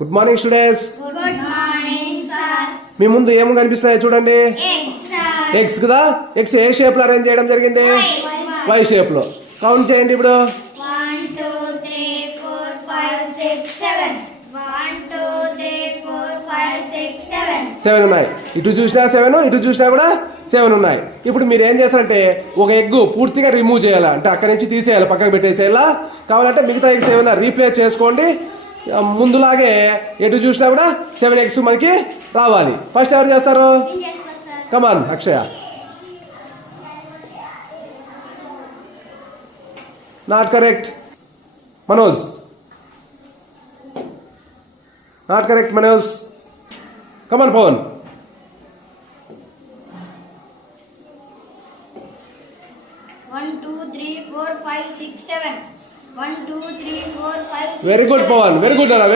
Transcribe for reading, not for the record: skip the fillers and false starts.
Good morning students. Good morning sir. మీ ముందు ఏం కనిపిస్తున్నాయి చూడండి. ఎగ్స్ కదా. ఎగ్స్ ఏ షేప్ లో అరేంజ్ చేయడం జరిగింది? వై షేప్ లో. కౌంట్ చేయండి ఇప్పుడు. 1 2 3 4 5 6 7 1 2 3 4 5 6 7 7 ఉన్నాయి. ఇటు చూసినా 7, ఇటు చూసినా కూడా 7 ఉన్నాయి. ఇప్పుడు మీరు ఏం చేస్తారంటే ఒక ఎగ్ పూర్తిగా రిమూవ్ చేయాలా, అంటే అక్కడి నుంచి తీసేయాలి, పక్కకు పెట్టేసేయాలా. కావాలంటే మిగతా ఎగ్స్ ఏమైనా రీప్లేస్ చేసుకోండి. ముందులాగే ఎటు చూసినా కూడా 7 ఎగ్స్ మనకి రావాలి. ఫస్ట్ ఎవరు చేస్తారు? Come on Akshaya. Not correct. Manoj. Not correct Manoj. Come on Pavan. Very good Pavan, very good.